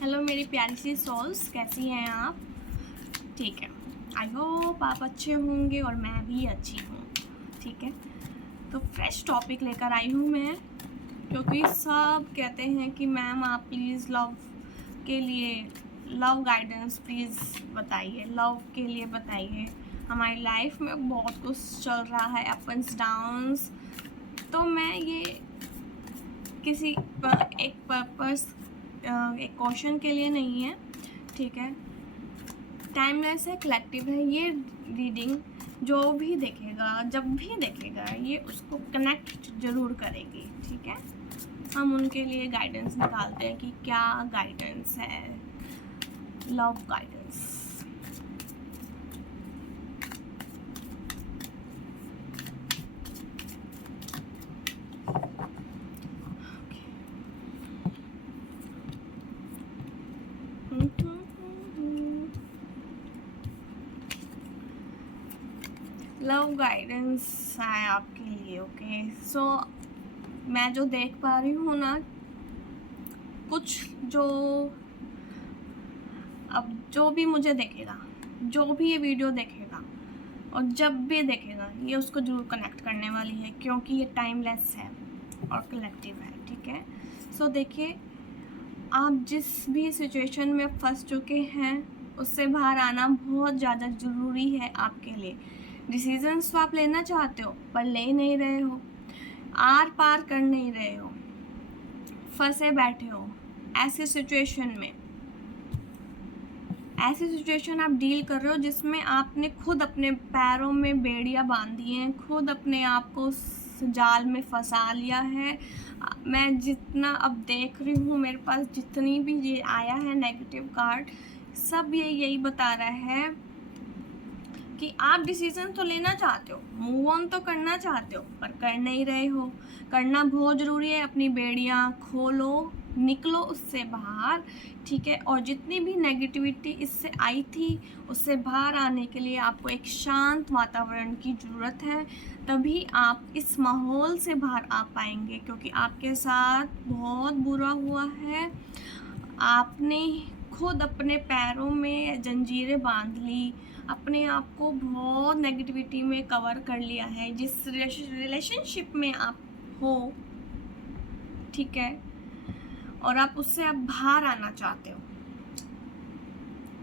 Hello मेरी प्यारी सी souls, कैसी हैं आप? ठीक है, आई होप आप अच्छे होंगे और मैं भी अच्छी हूँ। ठीक है, तो फ्रेश टॉपिक लेकर आई हूँ मैं, क्योंकि सब कहते हैं कि मैम आप प्लीज़ लव के लिए लव गाइडेंस प्लीज़ बताइए, लव के लिए बताइए। हमारी लाइफ में बहुत कुछ चल रहा है, अप एंड डाउन्स। तो मैं ये किसी एक पर्पस एक क्वेश्चन के लिए नहीं है, ठीक है। टाइमलेस है, कलेक्टिव है। ये रीडिंग जो भी देखेगा, जब भी देखेगा, ये उसको कनेक्ट जरूर करेगी, ठीक है। हम उनके लिए गाइडेंस निकालते हैं कि क्या गाइडेंस है, लव गाइडेंस। लव गाइडेंस है आपके लिए, ओके। सो मैं जो देख पा रही हूँ ना, कुछ जो अब जो भी मुझे देखेगा, जो भी ये वीडियो देखेगा और जब भी देखेगा, ये उसको जरूर कनेक्ट करने वाली है, क्योंकि ये टाइमलेस है और कलेक्टिव है, ठीक है। सो देखिए, आप जिस भी सिचुएशन में फंस चुके हैं उससे बाहर आना बहुत ज़्यादा ज़रूरी है आपके लिए। डिसीजंस तो आप लेना चाहते हो पर ले नहीं रहे हो, आर पार कर नहीं रहे हो, फंसे बैठे हो। ऐसी सिचुएशन आप डील कर रहे हो जिसमें आपने खुद अपने पैरों में बेड़ियां बांधी हैं, खुद अपने आप को उस जाल में फंसा लिया है। मैं जितना अब देख रही हूँ, मेरे पास जितनी भी ये आया है नेगेटिव कार्ड, सब ये यही बता रहा है कि आप डिसीजन तो लेना चाहते हो, मूव ऑन तो करना चाहते हो, पर कर नहीं रहे हो। करना बहुत ज़रूरी है। अपनी बेड़ियां खोलो, निकलो उससे बाहर, ठीक है। और जितनी भी नेगेटिविटी इससे आई थी, उससे बाहर आने के लिए आपको एक शांत वातावरण की ज़रूरत है। तभी आप इस माहौल से बाहर आ पाएंगे, क्योंकि आपके साथ बहुत बुरा हुआ है। आपने खुद अपने पैरों में जंजीरें बांध ली, अपने आप को बहुत नेगेटिविटी में कवर कर लिया है। जिस रिलेशनशिप में आप हो, ठीक है, और आप उससे अब बाहर आना चाहते हो,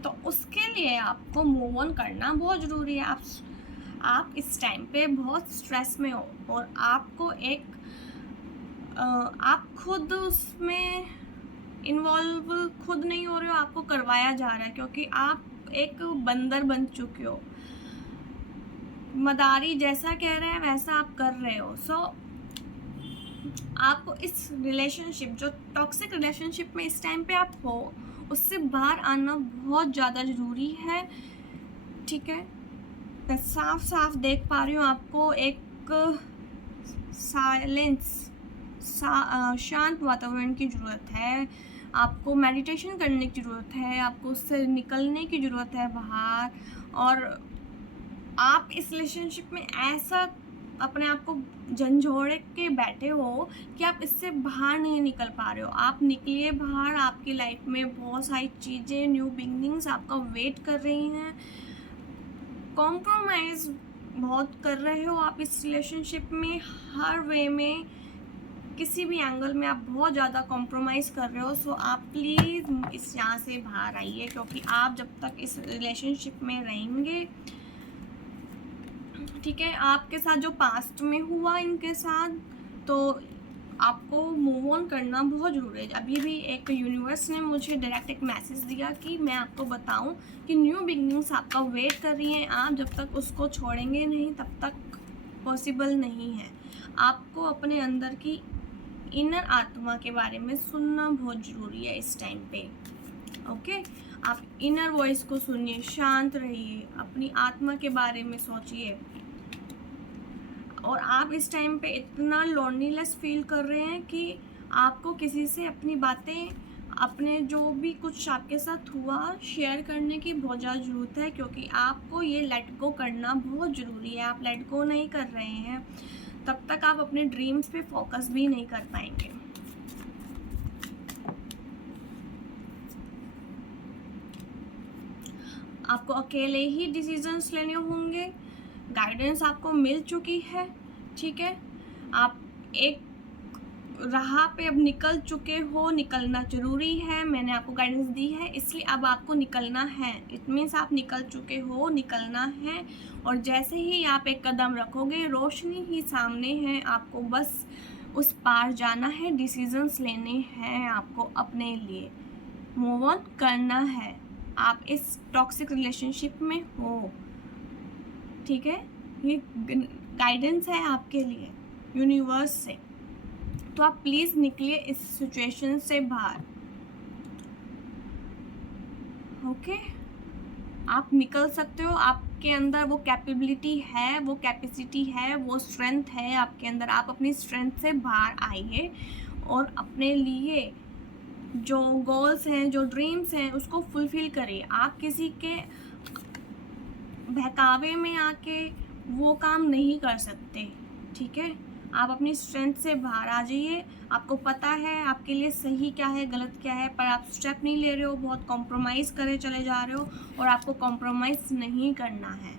तो उसके लिए आपको मूव ऑन करना बहुत ज़रूरी है। आप इस टाइम पे बहुत स्ट्रेस में हो और आपको आप खुद उसमें इन्वॉल्व खुद नहीं हो रहे हो, आपको करवाया जा रहा है, क्योंकि आप एक बंदर बन चुके हो। मदारी जैसा कह रहे हैं वैसा आप कर रहे हो। सो आपको इस रिलेशनशिप, जो टॉक्सिक रिलेशनशिप में इस टाइम पे आप हो, उससे बाहर आना बहुत ज़्यादा ज़रूरी है, ठीक है। मैं साफ साफ देख पा रही हूँ आपको एक शांत वातावरण की ज़रूरत है। आपको मेडिटेशन करने की ज़रूरत है, आपको उससे निकलने की ज़रूरत है बाहर। और आप इस रिलेशनशिप में ऐसा अपने आप को झंझोड़ के बैठे हो कि आप इससे बाहर नहीं निकल पा रहे हो। आप निकलिए बाहर, आपकी लाइफ में बहुत सारी चीज़ें, न्यू बिगनिंग्स आपका वेट कर रही हैं। कॉम्प्रोमाइज़ बहुत कर रहे हो आप इस रिलेशनशिप में, हर वे में, किसी भी एंगल में आप बहुत ज़्यादा कॉम्प्रोमाइज़ कर रहे हो। सो आप प्लीज़ इस यहाँ से बाहर आइए, क्योंकि आप जब तक इस रिलेशनशिप में रहेंगे, ठीक है, आपके साथ जो पास्ट में हुआ इनके साथ, तो आपको मूव ऑन करना बहुत ज़रूरी है। अभी भी एक यूनिवर्स ने मुझे डायरेक्ट एक मैसेज दिया कि मैं आपको बताऊं कि न्यू बिगनिंग्स आपका वेट कर रही हैं। आप जब तक उसको छोड़ेंगे नहीं तब तक पॉसिबल नहीं है। आपको अपने अंदर की इनर आत्मा के बारे में सुनना बहुत ज़रूरी है इस टाइम पे, ओके। आप इनर वॉइस को सुनिए, शांत रहिए, अपनी आत्मा के बारे में सोचिए। और आप इस टाइम पे इतना लोनलीनेस फील कर रहे हैं कि आपको किसी से अपनी बातें, अपने जो भी कुछ आपके साथ हुआ, शेयर करने की बहुत ज़्यादा ज़रूरत है, क्योंकि आपको ये लेट गो करना बहुत ज़रूरी है। आप लेट गो नहीं कर रहे हैं तब तक आप अपने ड्रीम्स पे फोकस भी नहीं कर पाएंगे। आपको अकेले ही डिसीजंस लेने होंगे। गाइडेंस आपको मिल चुकी है, ठीक है। आप एक राह पे अब निकल चुके हो, निकलना ज़रूरी है। मैंने आपको गाइडेंस दी है, इसलिए अब आपको निकलना है। इट मीन्स आप निकल चुके हो, निकलना है। और जैसे ही आप एक कदम रखोगे, रोशनी ही सामने है। आपको बस उस पार जाना है, डिसीजंस लेने हैं आपको अपने लिए, मूव ऑन करना है। आप इस टॉक्सिक रिलेशनशिप में हो, ठीक है। ये गाइडेंस है आपके लिए यूनिवर्स से। तो आप प्लीज़ निकलिए इस सिचुएशन से बाहर, ओके। आप निकल सकते हो, आपके अंदर वो कैपेबिलिटी है, वो कैपेसिटी है, वो स्ट्रेंथ है आपके अंदर। आप अपनी स्ट्रेंथ से बाहर आइए और अपने लिए जो गोल्स हैं, जो ड्रीम्स हैं, उसको फुलफिल करिए। आप किसी के बहकावे में आके वो काम नहीं कर सकते, ठीक है। आप अपनी स्ट्रेंथ से बाहर आ जाइए। आपको पता है आपके लिए सही क्या है, गलत क्या है, पर आप स्टेप नहीं ले रहे हो, बहुत कॉम्प्रोमाइज़ करे चले जा रहे हो, और आपको कॉम्प्रोमाइज़ नहीं करना है।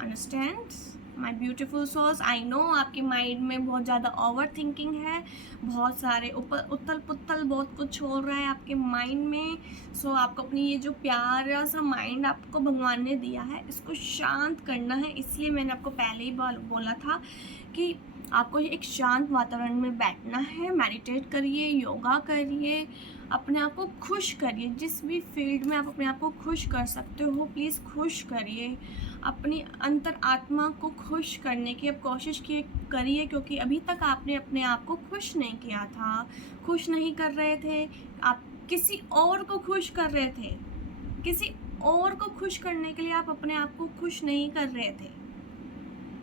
Understand my beautiful souls. I know आपके माइंड में बहुत ज़्यादा ओवर थिंकिंग है, बहुत सारे उथल पुथल बहुत कुछ हो रहा है आपके माइंड में। सो आपको अपनी ये जो प्यारा सा माइंड आपको भगवान ने दिया है, इसको शांत करना है। इसलिए मैंने आपको पहले ही बोला था कि आपको एक शांत वातावरण में बैठना है। मेडिटेट करिए, योगा करिए, अपने आप को खुश करिए। जिस भी फील्ड में आप अपने आप को खुश कर सकते हो, प्लीज़ खुश करिए। अपनी अंतर आत्मा को खुश करने की अब कोशिश करिए, क्योंकि अभी तक आपने अपने आप को खुश नहीं किया था, खुश नहीं कर रहे थे। आप किसी और को खुश कर रहे थे, किसी और को खुश करने के लिए आप अपने आप को खुश नहीं कर रहे थे।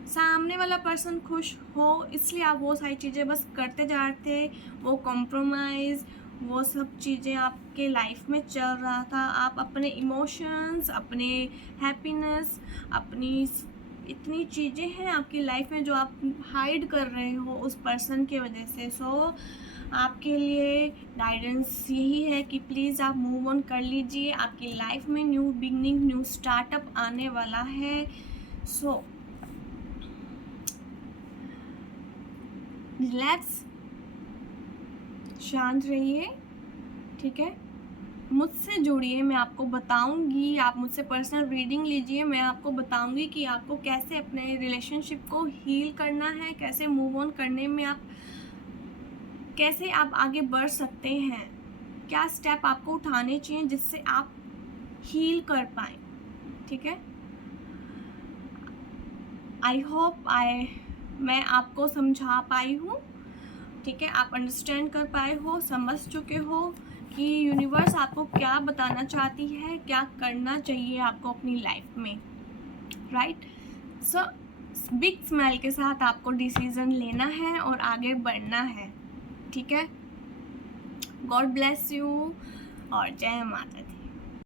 सामने वाला पर्सन खुश हो, इसलिए आप वो सारी चीज़ें बस करते जा रहे थे। वो कॉम्प्रोमाइज़, वो सब चीज़ें आपके लाइफ में चल रहा था। आप अपने इमोशंस, अपने हैप्पीनेस, अपनी इतनी चीज़ें हैं आपकी लाइफ में जो आप हाइड कर रहे हो उस पर्सन की वजह से। सो आपके लिए गाइडेंस यही है कि प्लीज़ आप मूव ऑन कर लीजिए। आपकी लाइफ में न्यू बिगनिंग, न्यू स्टार्टअप आने वाला है। सो रिलैक्स, शांत रहिए, ठीक है। मुझसे जुड़िए, मैं आपको बताऊंगी। आप मुझसे पर्सनल रीडिंग लीजिए, मैं आपको बताऊंगी कि आपको कैसे अपने रिलेशनशिप को हील करना है, कैसे मूव ऑन करने में कैसे आप आगे बढ़ सकते हैं, क्या स्टेप आपको उठाने चाहिए जिससे आप हील कर पाएँ, ठीक है। आई होप मैं आपको समझा पाई हूँ, ठीक है। आप अंडरस्टैंड कर पाए हो, समझ चुके हो कि यूनिवर्स आपको क्या बताना चाहती है, क्या करना चाहिए आपको अपनी लाइफ में, राइट। सो बिग स्माइल के साथ आपको डिसीज़न लेना है और आगे बढ़ना है, ठीक है। गॉड ब्लेस यू और जय माता दी।